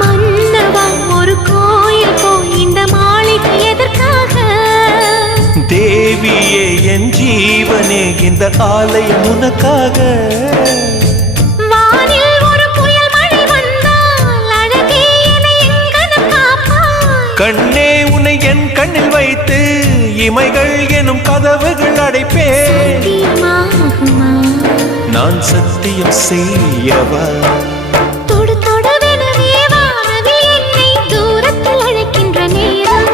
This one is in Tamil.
மன்னவா ஒரு கோயில் போய் இந்த மாளிகை எதற்காக? தேவியே என் ஜீவனே இந்த ஆலயம் உனக்காக. வானில் ஒரு புயல் மழை வந்தால் அழகே என்னை எங்கனம் காப்பாய். கண்ணே உன்னை என் கண்ணில் வைத்து இமைகள் எனும் கதவுகள் அடைப்பேன். சத்தியமாகுமா? நான் சத்தியம் செய்யவா? தொடு தொடுவெனவே வானவில் என்னை தூரத்தில் அழைக்கின்ற நேரம்.